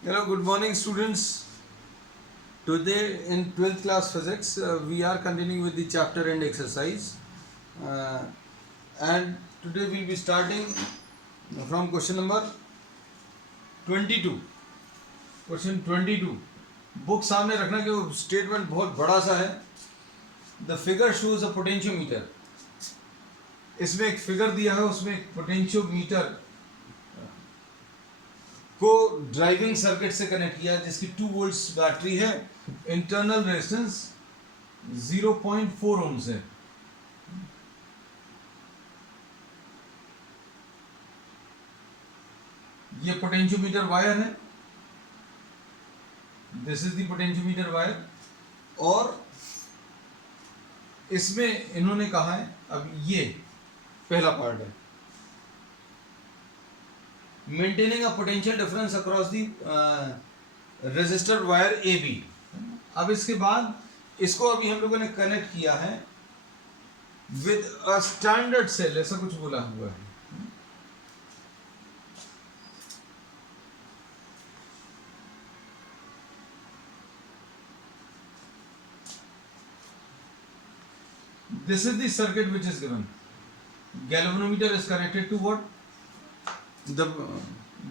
Hello, good morning, students. Today in 12th class physics, we are continuing with the chapter and exercise. Uh, and today we'll be starting from question number 22. Question 22. Book सामने रखना कि वो statement बहुत बड़ा सा है. The figure shows a potentiometer. इसमें एक फिगर दिया है, उसमें एक पोटेंशियोमीटर को ड्राइविंग सर्किट से कनेक्ट किया जिसकी 2 वोल्ट्स बैटरी है. इंटरनल रेजिस्टेंस 0.4 ओम्स है. ये पोटेंशियोमीटर वायर है. This is the potentiometer wire. और इसमें इन्होंने कहा है, अब ये पहला पार्ट है, maintaining a potential difference across the resistor wire A B. अब इसके बाद इसको अभी हम लोगों ने कनेक्ट किया है विद अ स्टैंडर्ड सेल, ऐसा कुछ बोला हुआ है. This is the circuit which is given. Galvanometer is connected to what? The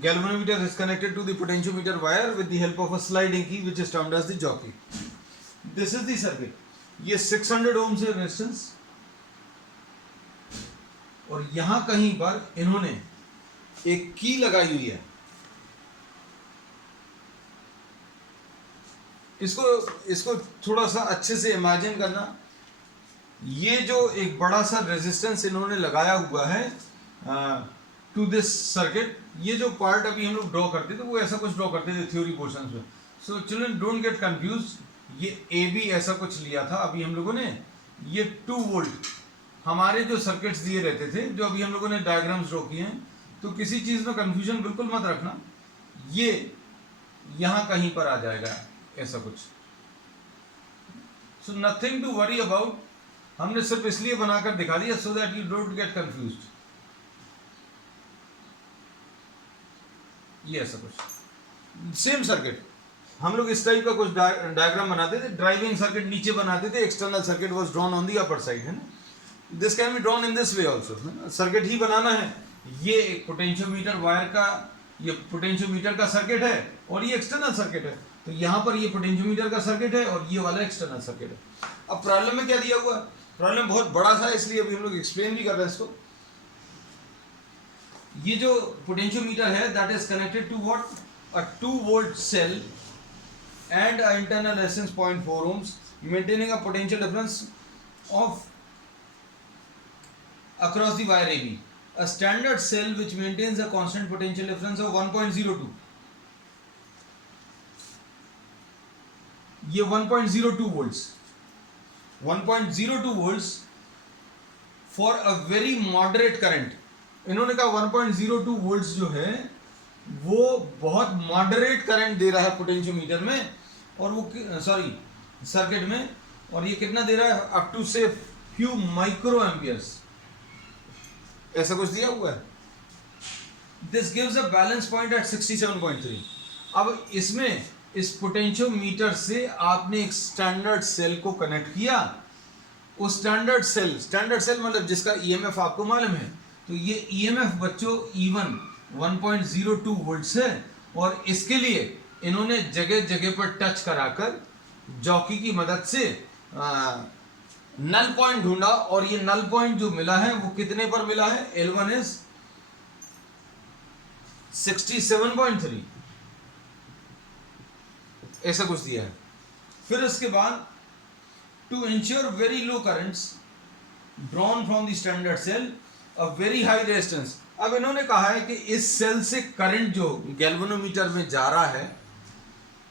galvanometer is connected to the potentiometer wire with the help of a sliding key which is termed as the jockey. This is the circuit. ये 600 ohms है resistance, और यहां कहीं पर इन्होंने एक की लगाई हुई है. इसको थोड़ा सा अच्छे से इमेजिन करना. ये जो एक बड़ा सा रेजिस्टेंस इन्होंने लगाया हुआ है टू दिस सर्किट, ये जो पार्ट अभी हम लोग ड्रॉ करते थे वो ऐसा कुछ ड्रॉ करते थे थ्योरी पोर्शंस में. So children don't get confuse. ये ए बी ऐसा कुछ लिया था अभी हम लोगों ने. ये 2 वोल्ट हमारे जो सर्किट्स दिए रहते थे, जो अभी हम लोगों ने डायग्राम्स ड्रॉ किए हैं, तो किसी चीज़ में कंफ्यूजन बिल्कुल मत रखना. ये यहाँ कहीं पर आ जाएगा ऐसा कुछ. So nothing to worry about. हमने सिर्फ इसलिए बनाकर दिखा दिया so that you don't get confused. ये ऐसा कुछ सेम सर्किट हम लोग इस टाइप का कुछ डायग्राम बनाते थे. ड्राइविंग सर्किट नीचे बनाते थे, external circuit was drawn on the upper side, है ना. This can be drawn in this way also. Circuit ही बनाना है. ये एक पोटेंशियोमीटर वायर का, ये पोटेंशियोमीटर का सर्किट है और ये एक्सटर्नल सर्किट है. तो यहाँ पर ये पोटेंशियोमीटर का सर्किट है और ये वाला एक्सटर्नल सर्किट है. अब प्रॉब्लम में क्या दिया हुआ है? प्रॉब्लम बहुत बड़ा सा है, इसलिए अभी हम लोग एक्सप्लेन भी कर रहे हैं इसको. ये जो पोटेंशियोमीटर है that is connected to what? A 2 volt cell and a internal resistance 0.4 ohms maintaining a potential difference of across the wire AB. A standard cell which maintains a constant potential difference of 1.02. ये 1.02 volts. 1.02 volts for a very moderate current. इन्होंने कहा 1.02 volts जो है वो बहुत moderate current दे रहा है potentiometer में, और वो सर्किट में, और ये कितना दे रहा है? Up to say few micro amperes, ऐसा कुछ दिया हुआ है. This gives a balance point at 67.3. अब इसमें इस पोटेंशियोमीटर से आपने एक स्टैंडर्ड सेल को कनेक्ट किया. उस स्टैंडर्ड सेल मतलब जिसका ईएमएफ आपको मालूम है. तो ये ईएमएफ बच्चों E1 1.02 वोल्ट्स है, और इसके लिए इन्होंने जगह जगह पर टच कराकर जॉकी की मदद से नल पॉइंट ढूंढा, और ये नल पॉइंट जो मिला है वो कितने पर मिला है? L1 इज 67.3, ऐसा कुछ दिया है. फिर इसके बाद to ensure very low currents drawn from the standard cell a very high resistance. अब इन्होंने कहा है कि इस सेल से करंट जो गैल्वेनोमीटर में जा रहा है,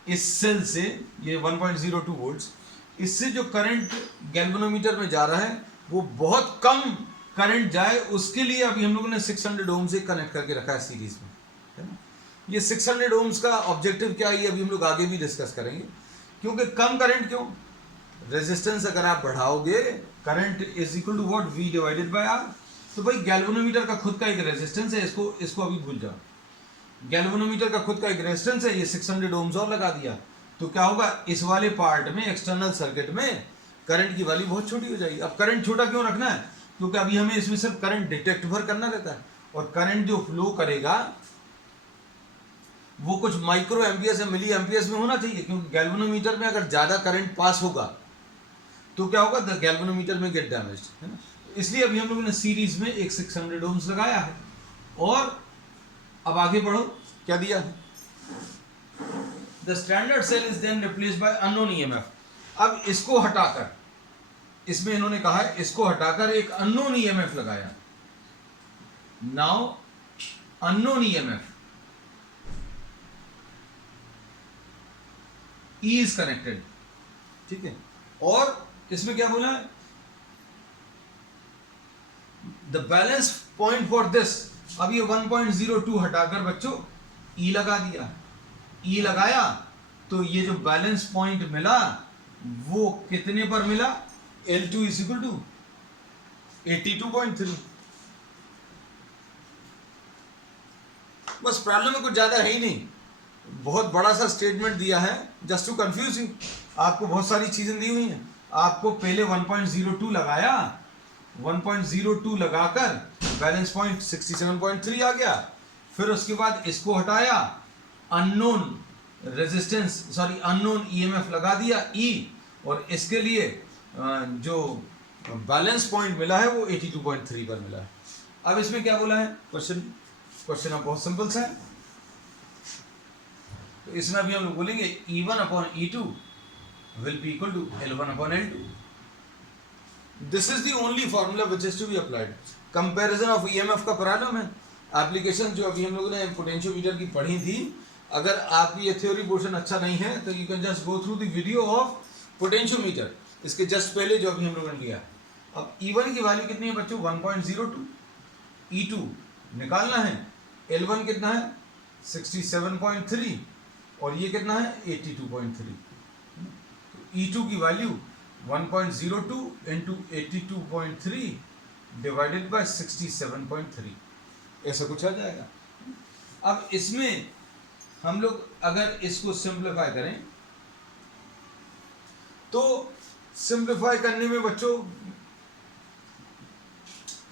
इस सेल से ये 1.02 वोल्ट्स, इससे जो करंट गैल्वेनोमीटर में जा रहा है वो बहुत कम करंट जाए, उसके लिए अभी हम लोगों ने 600 ओम से कनेक्ट करके रखा है सीरीज में, है ना. ये 600 ओम्स का ऑब्जेक्टिव क्या है ये अभी हम लोग आगे भी डिस्कस करेंगे. क्योंकि कम करंट क्यों? रेजिस्टेंस अगर आप बढ़ाओगे, current is equal to what? V divided by R. तो भाई गैल्वेनोमीटर का खुद का एक रेजिस्टेंस है, इसको अभी भूल जाओ. गैल्वेनोमीटर का खुद का एक रेजिस्टेंस है, ये 600 ओम्स और लगा दिया, तो क्या होगा, इस वाले पार्ट में एक्सटर्नल सर्किट में करंट की वैल्यू बहुत छोटी हो जाएगी। अब करंट छोटा क्यों रखना है, क्योंकि अभी हमें इसमें सिर्फ करंट डिटेक्ट भर करना रहता है, और करंट जो फ्लो करेगा वो कुछ माइक्रो एम्पियर्स या मिली एम्पियर्स में होना चाहिए, क्योंकि गैल्वेनोमीटर में अगर ज्यादा करंट पास होगा तो क्या होगा, द गैल्वेनोमीटर में गेट डैमेज्ड, है ना। इसलिए अभी हम लोगों ने सीरीज में एक 600 ओम्स लगाया है। और अब आगे बढ़ो, क्या दिया है, the standard cell is then replaced by unknown EMF. अब इसको हटाकर, इसमें इन्होंने कहा है इसको हटाकर एक अननोन ईएमएफ लगाया। Now unknown EMF E is connected, ठीक है। और इसमें क्या बोला है, the balance point for this, अब ये 1.02 हटाकर बच्चों E लगा दिया, E लगाया तो ये जो बैलेंस पॉइंट मिला वो कितने पर मिला, L2 इज इक्वल टू 82.3। बस प्रॉब्लम में कुछ ज्यादा है ही नहीं, बहुत बड़ा सा स्टेटमेंट दिया है जस्ट टू कंफ्यूज यू। आपको बहुत सारी चीजें दी हुई हैं, आपको पहले 1.02 लगाया, 1.02 लगाकर बैलेंस पॉइंट 67.3 आ गया, फिर उसके बाद इसको हटाया, unknown resistance sorry unknown EMF लगा दिया E, और इसके लिए जो बैलेंस पॉइंट मिला है वो 82.3 पर मिला है। अब इसमें क्या बोला है, क्वेश्चन अब बहुत सिंपल सा है, तो इसमें अभी हम लोग बोलेंगे E1 upon E2 will be equal to L1 upon L2। This is the only formula which is to be applied. Comparison of EMF का प्रॉब्लम है, एप्लीकेशन जो अभी हम लोगों ने पोटेंशियोमीटर की पढ़ी थी, अगर आपकी ये थ्योरी पोर्शन अच्छा नहीं है तो you can just go through the video of potentiometer, इसके जस्ट पहले जो अभी हम लोगों ने लिया। अब E1 की वैल्यू कितनी है बच्चों, 1.02, E2 निकालना है, L1 कितना है 67.3 और ये कितना है 82.3। E2 की वैल्यू 1.02 इंटू 82.3 डिवाइडेड बाय 67.3, ऐसा कुछ आ जाएगा। अब इसमें हम लोग अगर इसको सिंप्लीफाई करें तो सिंप्लीफाई करने में बच्चों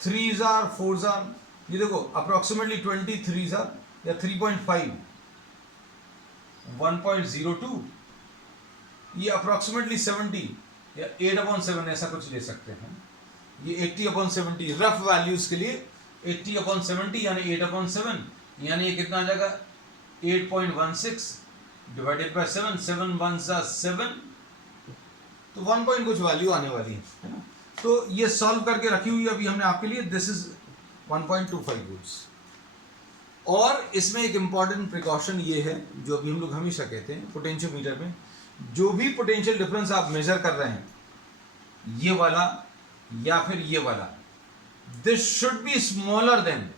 3s are 4s are, ये देखो अप्रोक्सीमेटली 23s are या 3.5, 1.02 ये अप्रोक्सीमेटली 70 या 8/7 ऐसा कुछ ले सकते हैं। ये 80/70 रफ वैल्यूज के लिए 80/70 यानी 8/7 यानी ये कितना आ जाएगा 8.16 डिवाइडेड बाय 7, 7 1s are 7, तो 1 पॉइंट कुछ वैल्यू आने वाली है ना। तो ये सॉल्व करके रखी हुई अभी हमने आपके लिए, दिस इज 1.25 वोल्ट्स। और इसमें एक इंपॉर्टेंट प्रिकॉशन ये है जो अभी हम लोग हमेशा कहते हैं पोटेंशियोमीटर में, जो भी पोटेंशियल डिफरेंस आप मेजर कर रहे हैं, ये वाला या फिर ये वाला, this should be smaller than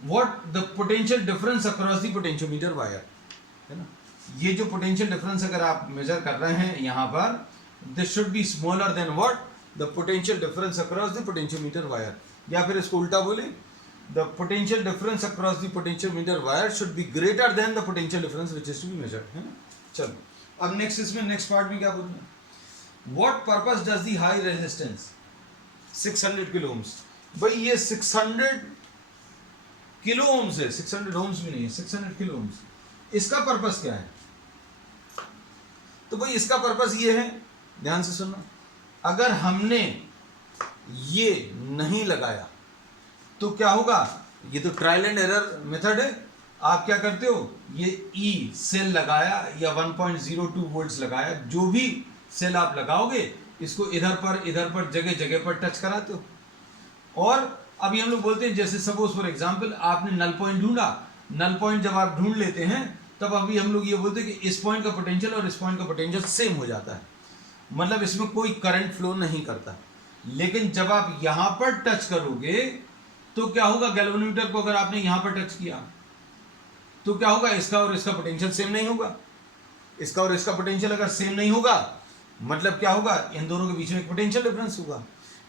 what the potential difference across the potentiometer wire, है ना। ये जो पोटेंशियल डिफरेंस अगर आप मेजर कर रहे हैं यहाँ पर, this should be smaller than what the potential difference across the potentiometer wire, या फिर इसको उल्टा बोले, the potential difference across the potentiometer wire should be greater than the potential difference which is to be measured, है ना। चलो अब next इसमें नेक्स्ट पार्ट में क्या बोलना है, what purpose does the high resistance 600 kilo ohms, भाई ये 600 किलो ओम्स है, 600 ओम्स भी नहीं है, 600 किलो ओम्स, इसका पर्पस क्या है, तो भाई इसका पर्पस ये है, ध्यान से सुनना, अगर हमने ये नहीं लगाया तो क्या होगा, ये तो ट्रायल एंड एरर मेथड है, आप क्या करते हो, ये E सेल लगाया या 1.02 वोल्ट्स लगाया, जो भी सेल आप लगाओगे इसको इधर पर जगह जगह पर टच कराते हो। और अभी हम लोग बोलते हैं जैसे सपोज फॉर एग्जांपल आपने नल पॉइंट ढूंढा, नल पॉइंट जब आप ढूंढ लेते हैं तब अभी हम लोग ये बोलते हैं कि इस पॉइंट का पोटेंशियल और इस पॉइंट का पोटेंशियल सेम हो जाता है, मतलब इसमें कोई करंट फ्लो नहीं करता। लेकिन जब आप यहां पर टच करोगे तो क्या होगा, गैल्वेनोमीटर को अगर आपने यहां पर टच किया तो क्या होगा, इसका और इसका पोटेंशियल सेम नहीं होगा, इसका और इसका पोटेंशियल अगर सेम नहीं होगा मतलब क्या होगा, इन दोनों के बीच में एक पोटेंशियल डिफरेंस होगा,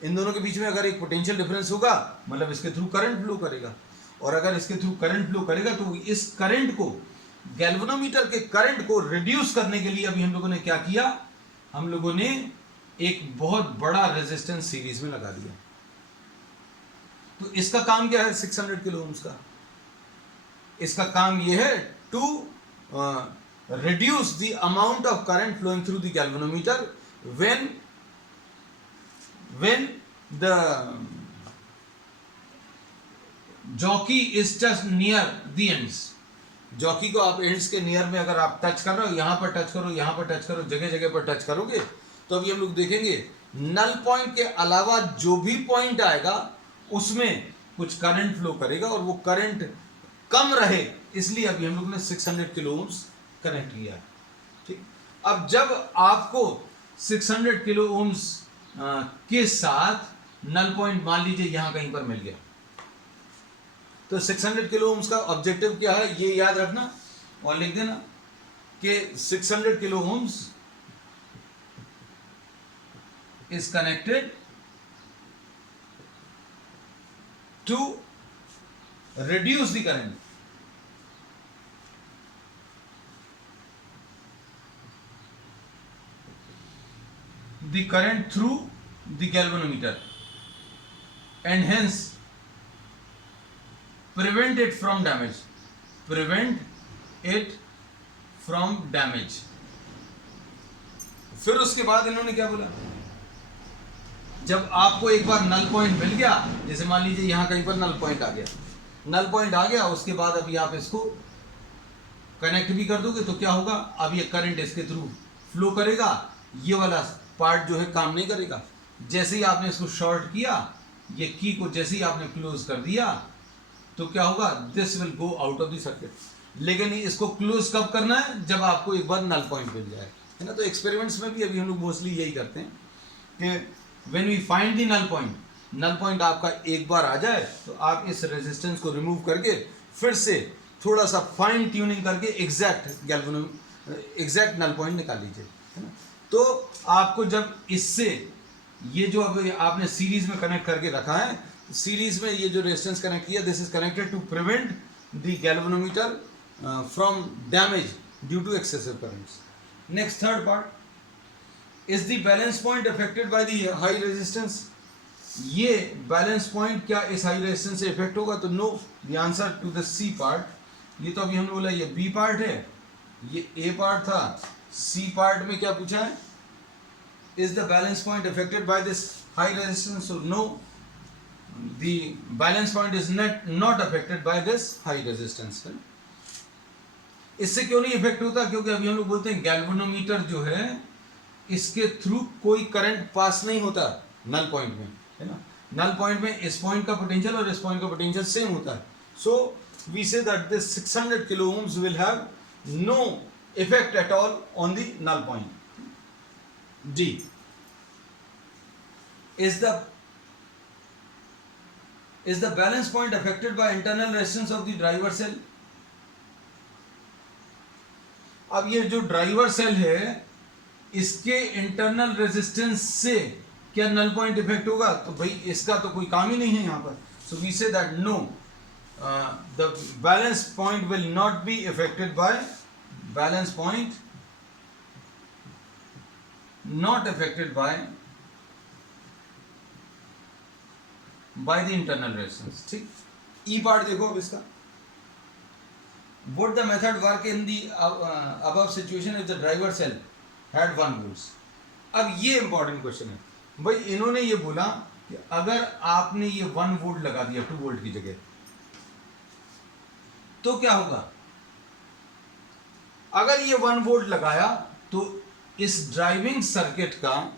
इन दोनों के बीच में अगर एक पोटेंशियल डिफरेंस होगा मतलब इसके थ्रू करंट फ्लो करेगा, और अगर इसके थ्रू करंट फ्लो करेगा तो इस करंट को, गैल्वेनोमीटर के करंट को रिड्यूस करने के लिए अभी हम लोगों ने क्या किया, हम लोगों ने एक बहुत बड़ा रेजिस्टेंस सीरीज में लगा दिया। तो इसका काम क्या है 600 किलो ओम्स का? इसका काम यह है to reduce the amount of current flowing through the galvanometer when the jockey is just near the ends। Jockey को आप एंड्स के नियर में अगर आप टच कर रहे हो, यहां पर टच करो, यहां पर टच करो, जगह जगह पर टच करोगे, तो अभी हम लोग देखेंगे नल पॉइंट के अलावा जो भी पॉइंट आएगा उसमें कुछ करंट फ्लो करेगा और वो करंट कम रहे, इसलिए अभी हम लोग ने 600 किलो ओम्स कनेक्ट किया। ठीक, अब जब आपको 600 किलो ओम्स के साथ नल पॉइंट मान लीजिए यहां कहीं पर मिल गया, तो 600 किलो ओम्स का ऑब्जेक्टिव क्या है ये याद रखना और लिख देना कि 600 kilo ohms is connected to reduce the current through the galvanometer and hence prevent it from damage। फिर उसके बाद इन्होंने क्या बोला, जब आपको एक बार नल पॉइंट मिल गया, जैसे मान लीजिए यहां कहीं पर नल पॉइंट आ गया, उसके बाद अभी आप इसको कनेक्ट भी कर दोगे तो क्या होगा, अब ये करंट इसके थ्रू फ्लो करेगा, ये वाला पार्ट जो है काम नहीं करेगा। जैसे ही आपने इसको शॉर्ट किया, ये की को जैसे ही आपने क्लोज कर दिया तो क्या होगा, this will go out of the circuit. लेकिन इसको क्लोज कब करना है, जब आपको एक बार नल पॉइंट मिल जाए, है ना। तो एक्सपेरिमेंट्स में भी अभी हम लोग मोस्टली यही करते हैं कि when we find the null point आपका एक बार आ जाए तो आप इस रेजिस्टेंस को रिमूव करके फिर से थोड़ा सा फाइन ट्यूनिंग करके एग्जैक्ट नल पॉइंट निकाल लीजिए, है ना। तो आपको जब इससे ये जो अब आपने सीरीज में कनेक्ट करके रखा है, सीरीज में ये जो रेजिस्टेंस कनेक्ट किया, this is connected to prevent the galvanometer from damage due to excessive currents. Next third part, is the balance point affected by the high resistance. ये बैलेंस पॉइंट क्या इस हाई रेजिस्टेंस से effect होगा, तो no. The answer to the C part. ये तो अभी हमने बोला ये बी पार्ट है, ये ए पार्ट था। सी पार्ट में क्या पूछा है, is the balance point affected by this high resistance, so no, the balance point is not affected by this high resistance. इससे क्यों नहीं इफेक्ट होता, क्योंकि अभी हम लोग बोलते हैं गैल्वेनोमीटर जो है इसके थ्रू कोई करंट पास नहीं होता नल पॉइंट में, है ना। नल पॉइंट में इस पॉइंट का पोटेंशियल और इस पॉइंट का पोटेंशियल सेम होता है। So we say that this 600 kilo ohms will have no effect at all on the null point. D, is the balance point affected by internal resistance of the driver cell। अब ये जो driver cell है इसके internal resistance से क्या null point effect होगा, तो भाई इसका तो कोई काम ही नहीं है यहाँ पर। So we say that no, the balance point will not be affected by, balance point not affected by the internal resistance. ठीक, ई पार्ट देखो अब इसका, would the method work in the above situation if the driver cell had 1 volts। अब ये important question है भाई। इन्होंने ये बोला कि अगर आपने ये 1 वोल्ट लगा दिया 2 वोल्ट की जगह, तो क्या होगा। अगर ये 1 वोल्ट लगाया तो इस ड्राइविंग सर्किट का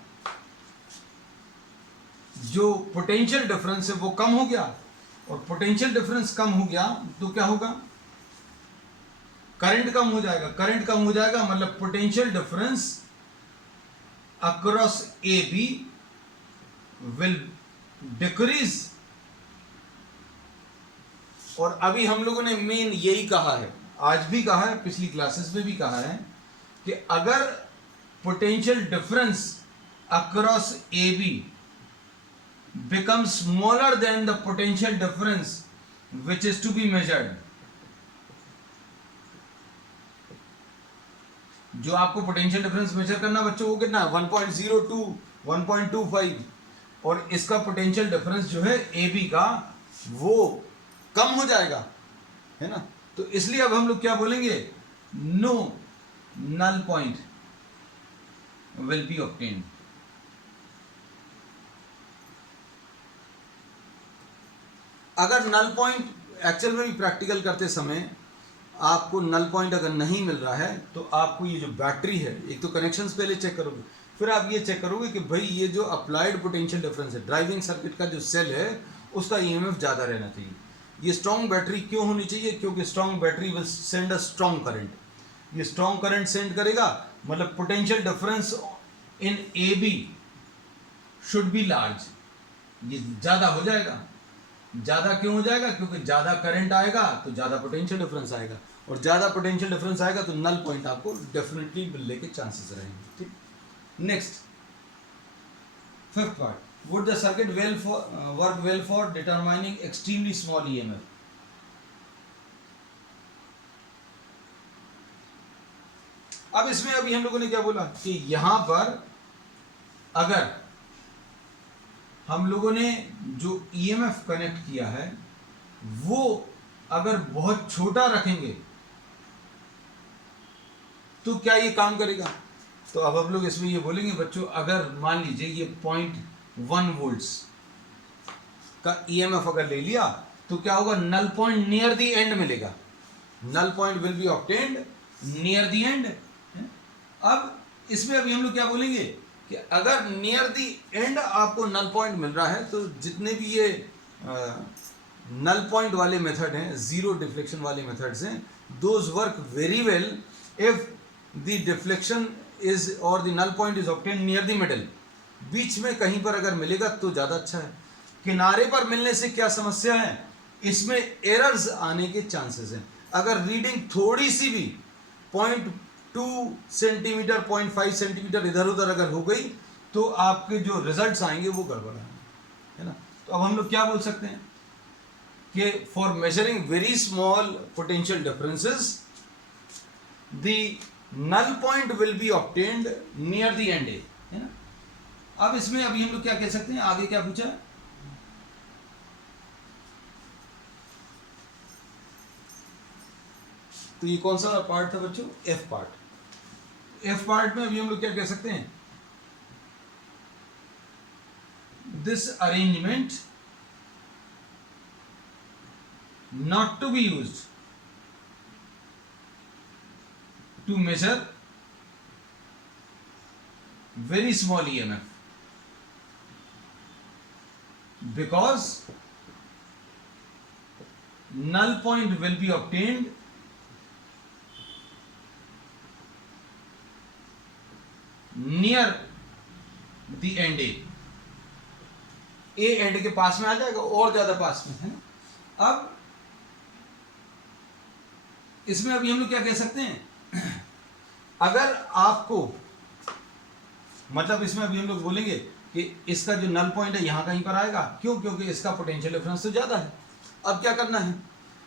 जो पोटेंशियल डिफरेंस है वो कम हो गया, और पोटेंशियल डिफरेंस कम हो गया तो क्या होगा, करंट कम हो जाएगा। करंट कम हो जाएगा मतलब potential difference across A B will decrease. और अभी हम लोगों ने मेन यही कहा है, आज भी कहा है, पिछली क्लासेस में भी कहा है कि अगर potential difference across A B becomes smaller than the potential difference which is to be measured, जो आपको पोटेंशियल डिफरेंस मेजर करना बच्चों, वो कितना है 1.02 1.25, और इसका पोटेंशियल डिफरेंस जो है ए बी का वो कम हो जाएगा, है ना। तो इसलिए अब हम लोग क्या बोलेंगे, no null point will be obtained. अगर नल पॉइंट एक्चुअल में भी प्रैक्टिकल करते समय आपको नल पॉइंट अगर नहीं मिल रहा है, तो आपको ये जो बैटरी है, एक तो कनेक्शंस पहले चेक करोगे, फिर आप ये चेक करोगे कि भाई ये जो अप्लाइड पोटेंशियल डिफरेंस है, ड्राइविंग सर्किट का जो सेल है उसका ईएमएफ ज़्यादा रहना चाहिए। ये स्ट्रॉन्ग बैटरी क्यों होनी चाहिए, क्योंकि strong battery will send a strong current. ये स्ट्रॉन्ग करंट सेंड करेगा, मतलब potential difference in A B should be large, ये ज़्यादा हो जाएगा। ज़्यादा क्यों हो जाएगा, क्योंकि ज़्यादा करंट आएगा तो ज़्यादा पोटेंशियल डिफरेंस आएगा, और ज़्यादा पोटेंशियल डिफरेंस आएगा तो नल पॉइंट आपको डेफिनेटली मिलने के चांसेस रहेंगे। ठीक, next fifth part, would the circuit work well for determining extremely small EMF. अब इसमें अभी हम लोगों ने क्या बोला कि यहां पर अगर हम लोगों ने जो ईएमएफ कनेक्ट किया है वो अगर बहुत छोटा रखेंगे तो क्या ये काम करेगा। तो अब हम लोग इसमें ये बोलेंगे बच्चों, अगर मान लीजिए ये 0.1 वोल्ट्स का ईएमएफ अगर ले लिया तो क्या होगा, null point near the end मिलेगा, null point will be obtained near the end. अब इसमें अभी हम लोग क्या बोलेंगे कि अगर नियर द एंड आपको नल पॉइंट मिल रहा है तो जितने भी ये नल पॉइंट वाले मेथड हैं, जीरो डिफ्लेक्शन वाले मेथड्स हैं, those work very well if the deflection is और the null point is obtain near the middle. बीच में कहीं पर अगर मिलेगा तो ज़्यादा अच्छा है। किनारे पर मिलने से क्या समस्या है, इसमें एरर्स आने के चांसेस हैं। अगर रीडिंग थोड़ी सी भी 0.2 सेंटीमीटर 0.5 सेंटीमीटर इधर उधर अगर हो गई तो आपके जो रिजल्ट्स आएंगे वो गड़बड़ आएंगे, है ना। तो अब हम लोग क्या बोल सकते हैं कि for measuring very small potential differences the null point will be obtained near the end, है ना। अब इसमें अभी हम लोग क्या कह सकते हैं, आगे क्या पूछा, तो ये कौन सा पार्ट था बच्चों, एफ पार्ट। एफ पार्ट में अभी हम लोग क्या कह सकते हैं, this arrangement not to be used to measure very small EMF because null point will be obtained near the end A and के पास में आ जाएगा और ज्यादा पास में, है ना। अब इसमें अभी हम लोग क्या कह सकते हैं, अगर आपको मतलब इसमें अभी हम लोग बोलेंगे कि इसका जो नल पॉइंट है यहां कहीं पर आएगा, क्यों, क्योंकि इसका पोटेंशियल डिफरेंस तो ज्यादा है। अब क्या करना है,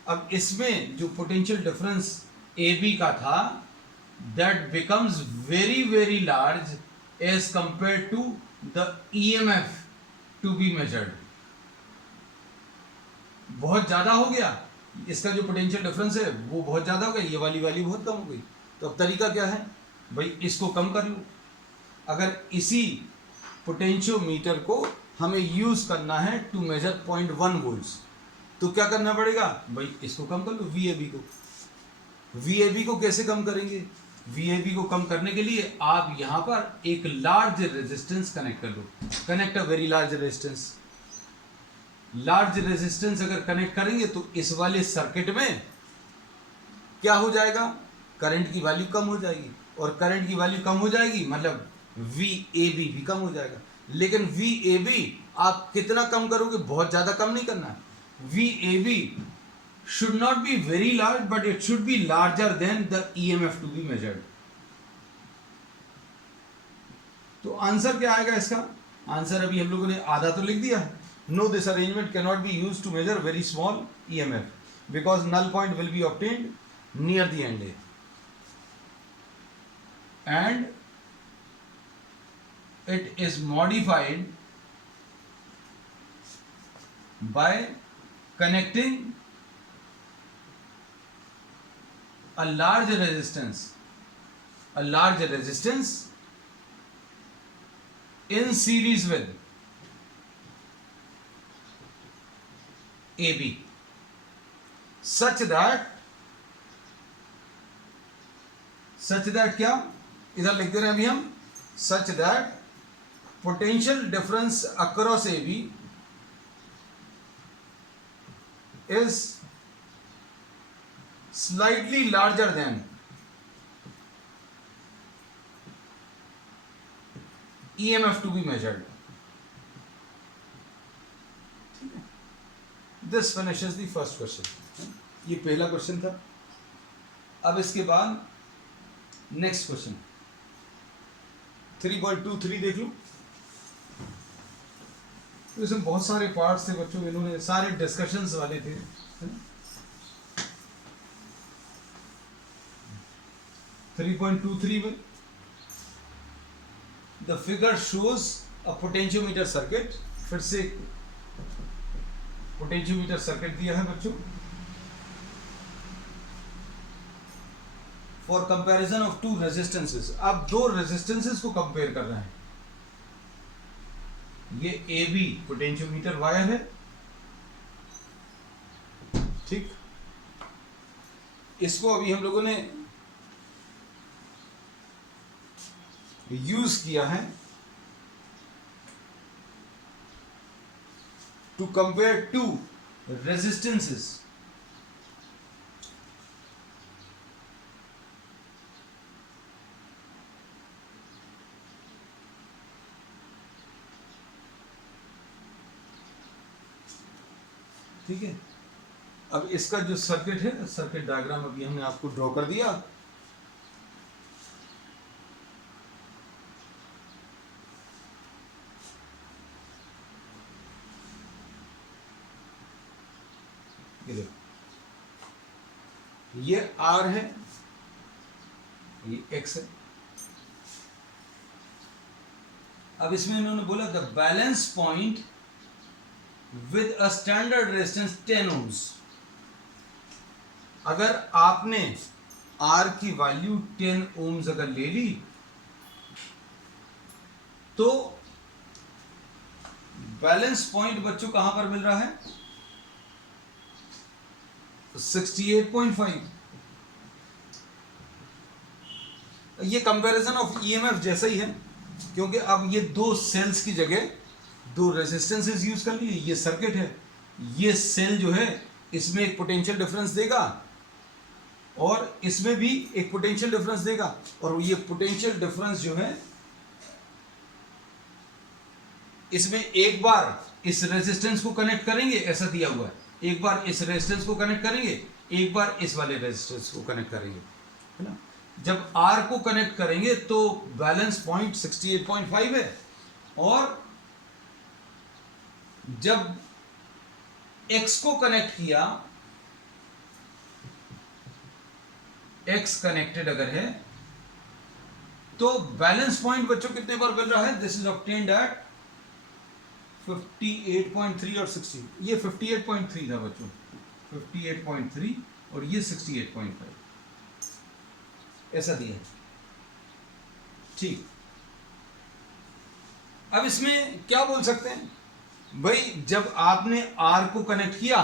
अब इसमें जो पोटेंशियल डिफरेंस ए बी का था that becomes very very large as compare to the EMF to be measured. बहुत ज्यादा हो गया, इसका जो पोटेंशियल डिफरेंस है वो बहुत ज्यादा हो गया, ये वाली वैल्यू बहुत कम हो गई। तो अब तरीका क्या है भाई, इसको कम कर लो। अगर इसी पोटेंशियोमीटर को हमें यूज करना है टू मेजर 0.1 वोल्ट्स, तो क्या करना पड़ेगा भाई, इसको कम कर लो, वीएबी को। वीएबी को कैसे कम करेंगे, वीएबी को कम करने के लिए आप यहां पर एक लार्ज रेजिस्टेंस कनेक्ट कर लो, connect a very large resistance. Large resistance अगर कनेक्ट करेंगे तो इस वाले सर्किट में क्या हो जाएगा, करंट की वैल्यू कम हो जाएगी, और करंट की वैल्यू कम हो जाएगी मतलब VAB भी कम हो जाएगा। लेकिन VAB आप कितना कम करोगे, बहुत ज्यादा कम नहीं करना है। VAB should not be very large but it should be larger than the EMF to be measured। तो आंसर क्या आएगा इसका, आंसर अभी हम लोगों ने आधा तो लिख दिया है, No, this arrangement cannot be used to measure very small EMF because null point will be obtained near the end A. And it is modified by connecting a large resistance in series with AB such that क्या इधर लिख दे रहे हैं अभी हम, such that potential difference across AB is slightly larger than EMF to be measured. This finishes the first question. ये पहला question था. अब इसके बाद नेक्स्ट क्वेश्चन 3.23 देख लो. तो इसमें बहुत सारे पार्ट्स थे बच्चों, इन्होंने सारे डिस्कशंस वाले थे. 3.23 में the figure shows a potentiometer circuit. फिर से पोटेंशियोमीटर सर्किट दिया है बच्चों. For comparison of two resistances. आप दो रेजिस्टेंसेस को कंपेयर कर रहे हैं. ये ए बी पोटेंशियोमीटर वायर है, ठीक. इसको अभी हम लोगों ने यूज किया है टू कंपेयर टू रेजिस्टेंसेस. ठीक है. अब इसका जो सर्किट है, सर्किट डायग्राम अभी हमने आपको ड्रॉ कर दिया. ये R है, ये X है. अब इसमें इन्होंने बोला the balance point with a standard resistance 10 ohms. अगर आपने R की वैल्यू 10 ohms अगर ले ली तो बैलेंस पॉइंट बच्चों कहां पर मिल रहा है? 68.5. ये कंपैरिजन ऑफ ईएमएफ जैसा ही है, क्योंकि अब ये दो सेल्स की जगह दो रेजिस्टेंसेस यूज कर लिए. ये सर्किट है, ये सेल जो है इसमें एक पोटेंशियल डिफरेंस देगा और इसमें भी एक पोटेंशियल डिफरेंस देगा. और ये पोटेंशियल डिफरेंस जो है इसमें एक बार इस रेजिस्टेंस को कनेक्ट करेंगे, ऐसा दिया हुआ है. एक बार इस रेजिस्टेंस को कनेक्ट करेंगे, एक बार इस वाले रेजिस्टेंस को कनेक्ट करेंगे, है ना. जब R को कनेक्ट करेंगे तो बैलेंस पॉइंट 68.5 है. और जब X को कनेक्ट किया, X कनेक्टेड अगर है तो बैलेंस पॉइंट बच्चों कितने बार मिल रहा है? दिस इज ऑब्टेन्ड एट 58.3 और 60. ये 58.3 था बच्चों, 58.3 और ये 68.5 ऐसा दिया है. ठीक. अब इसमें क्या बोल सकते हैं भाई? जब आपने R को कनेक्ट किया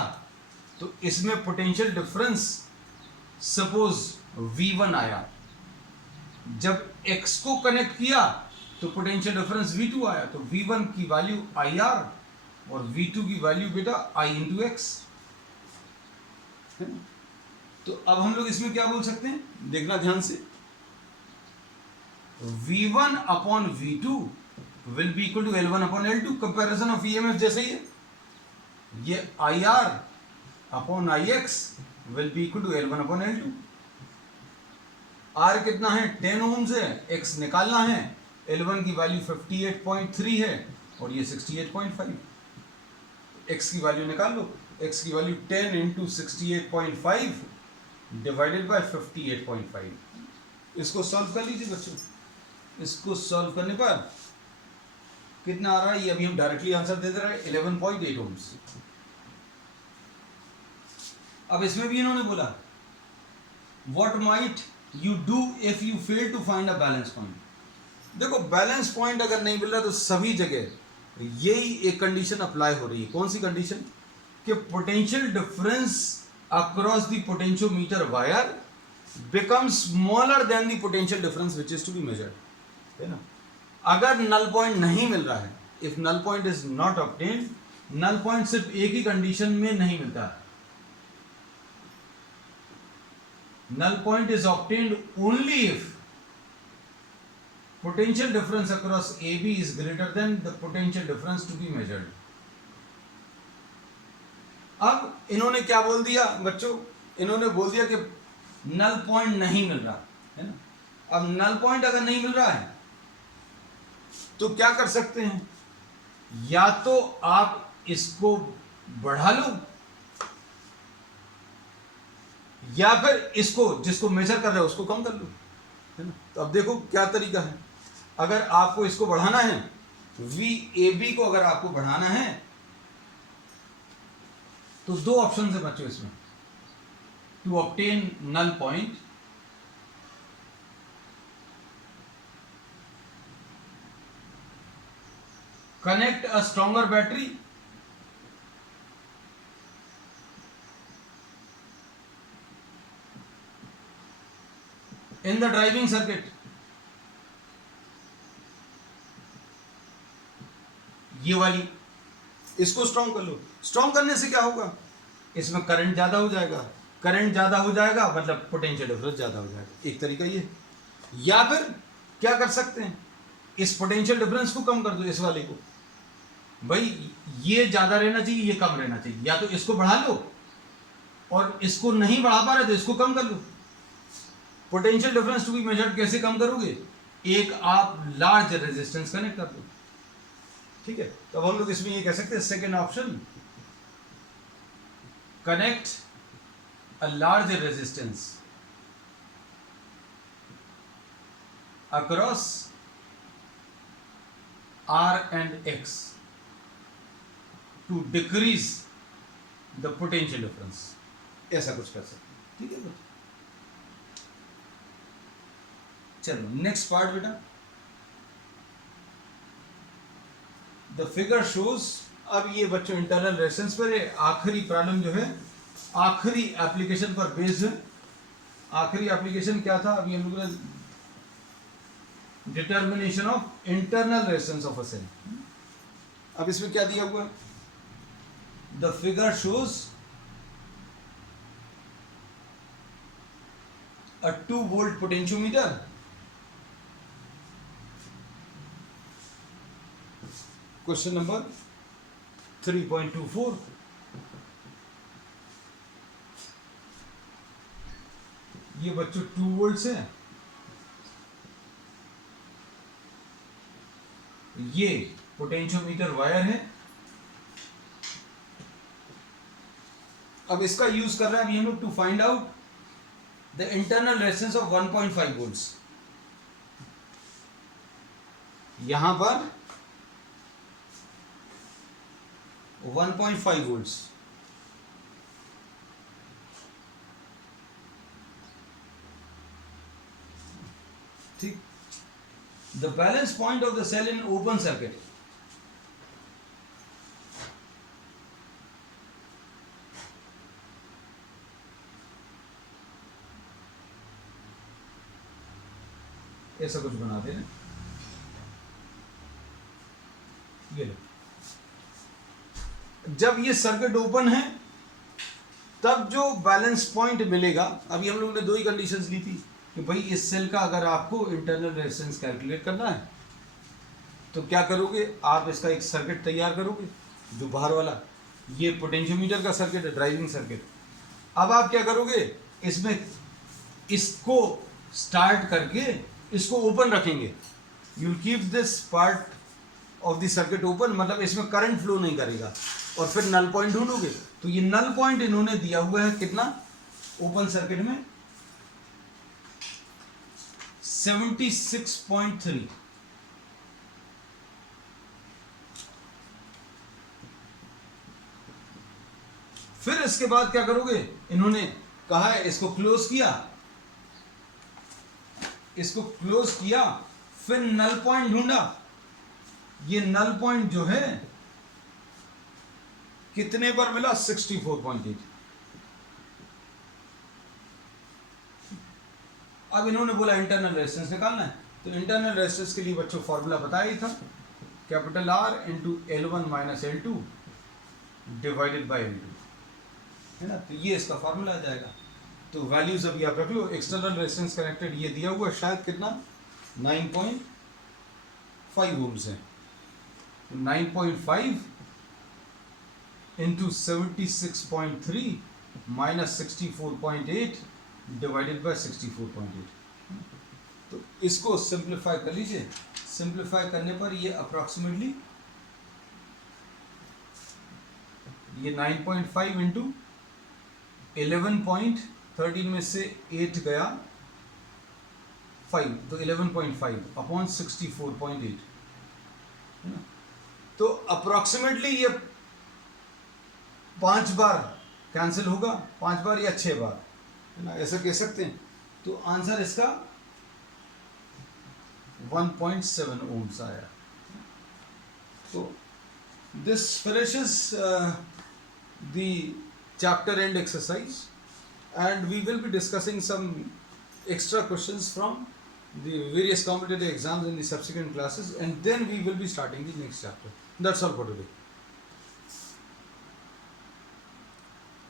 तो इसमें पोटेंशियल डिफरेंस सपोज V1 आया. जब X को कनेक्ट किया तो पोटेंशियल डिफरेंस V2 आया. तो V1 की वैल्यू IR और V2 की वैल्यू बेटा I इंटू एक्स. तो अब हम लोग इसमें क्या बोल सकते हैं, देखना ध्यान से. V1 upon V2 will be equal to L1 upon L2. Comparison of EMF जैसे ही है. ये IR upon IX will be equal to L1 upon L2. R कितना है? 10 ohms है. X निकालना है. L1 की वैल्यू 58.3 है और ये 68.5. x की वैल्यू निकाल लो, x की वैल्यू 10 इंटू 68.5 डिवाइडेड बाय 58.5। इसको सॉल्व कर लीजिए बच्चों। इसको सॉल्व करने पर कितना आ रहा है, ये अभी हम डायरेक्टली आंसर दे दे रहे हैं 11.8 ओम्स। अब इसमें भी इन्होंने बोला what might you do if you fail to find a balance point. देखो बैलेंस पॉइंट अगर नहीं मिल रहा तो सभी जगह यही एक कंडीशन अप्लाई हो रही है। कौन सी कंडीशन? कि potential difference across the potentiometer wire becomes smaller than the potential difference which is to be measured, है ना। अगर नल पॉइंट नहीं मिल रहा है, if null point is not obtained, null point सिर्फ एक ही कंडीशन में नहीं मिलता है। null point is obtained only if potential difference across AB is greater than the potential difference to be measured। अब इन्होंने क्या बोल दिया बच्चों? इन्होंने बोल दिया कि नल पॉइंट नहीं मिल रहा है ना। अब नल पॉइंट अगर नहीं मिल रहा है तो क्या कर सकते हैं? या तो आप इसको बढ़ा लो या फिर इसको जिसको मेजर कर रहे हो उसको कम कर लो, है ना। तो अब देखो क्या तरीका है। अगर आपको इसको बढ़ाना है, VAB को अगर आपको बढ़ाना है तो दो ऑप्शन है बच्चों इसमें। To obtain null point, connect a stronger battery in the driving circuit। ये वाली इसको स्ट्रॉन्ग कर लो। स्ट्रॉन्ग करने से क्या होगा? इसमें करंट ज्यादा हो जाएगा, करंट ज्यादा हो जाएगा मतलब पोटेंशियल डिफरेंस ज्यादा हो जाएगा। एक तरीका ये। या फिर क्या कर सकते हैं, इस पोटेंशियल डिफरेंस को कम कर दो, इस वाले को। भाई ये ज्यादा रहना चाहिए, ये कम रहना चाहिए। या तो इसको बढ़ा लो और इसको नहीं बढ़ा पा रहे तो इसको कम कर लो। Potential difference to be measured कैसे कम करोगे? एक आप लार्ज रेजिस्टेंस कनेक्ट कर दो, ठीक है। तो अब हम लोग इसमें ये कह सकते हैं second option, connect a large resistance across R and X to decrease the potential difference. ऐसा कुछ कर सकते हैं, ठीक है बच्चे। चलो नेक्स्ट पार्ट बेटा। द फिगर शोज, अब ये बच्चों इंटरनल रेजिस्टेंस पर है। आखिरी प्रॉब्लम जो है आखिरी एप्लीकेशन पर बेस्ड है। आखिरी एप्लीकेशन क्या था? अभी हम लोग ने determination of internal resistance of a cell. अब इसमें क्या दिया हुआ है? The figure shows a 2 volt potentiometer question number 3.24। ये बच्चों 2 वोल्ट है, ये पोटेंशियोमीटर वायर है। अब इसका यूज कर रहे हैं अभी हम लोग to find out the internal resistance of 1.5 volts. यहां पर 1.5 वोल्ट्स, ठीक। The balance point of the cell in open circuit, ऐसा कुछ बनाते हैं। ये लो, जब ये सर्किट ओपन है तब जो बैलेंस पॉइंट मिलेगा, अभी हम लोगों ने 2 ही कंडीशंस ली थी कि भाई इस सेल का अगर आपको इंटरनल रेजिस्टेंस कैलकुलेट करना है तो क्या करोगे? आप इसका एक सर्किट तैयार करोगे जो बाहर वाला, ये पोटेंशियोमीटर का सर्किट है, ड्राइविंग सर्किट। अब आप क्या करोगे? इसमें इसको स्टार्ट करके इसको ओपन रखेंगे। You will keep this part of the circuit open, मतलब इसमें करंट फ्लो नहीं करेगा। और फिर नल पॉइंट ढूंढोगे। तो ये नल पॉइंट इन्होंने दिया हुआ है कितना ओपन सर्किट में 76.3। फिर इसके बाद क्या करोगे, इन्होंने कहा है इसको क्लोज किया, इसको क्लोज किया, फिर नल पॉइंट ढूंढा। ये नल पॉइंट जो है कितने पर मिला 64.8। अब इन्होंने बोला इंटरनल रेजिस्टेंस निकालना है, तो इंटरनल रेजिस्टेंस के लिए बच्चों फॉर्मूला बताया ही था, capital R into L1 minus L2 divided by L2, है ना। तो ये इसका फॉर्मूला आ जाएगा। तो वैल्यूज अभी आप रख लो। एक्सटर्नल रेजिस्टेंस कनेक्टेड ये दिया हुआ शायद कितना 9.5 ओम्स है। 9.5 इंटू 76.3 माइनस 64.8 डिवाइडेड बाय 64.8। तो इसको सिंप्लीफाई कर लीजिए। सिंप्लीफाई करने पर ये अप्रॉक्सीमेटली ये 9.5 इंटू 11.13 में से 8 गया 5, तो 11.5 अपॉन 64.8, है ना। तो अप्रॉक्सीमेटली ये 5 बार कैंसिल होगा, 5 बार या 6 बार, है ना, ऐसा कह सकते हैं। तो आंसर इसका 1.7 ओम्स आया। तो this finishes the chapter end exercise, and we will be discussing some extra questions from the various competitive exams in the subsequent classes, and then we will be starting the next chapter. That's all for today.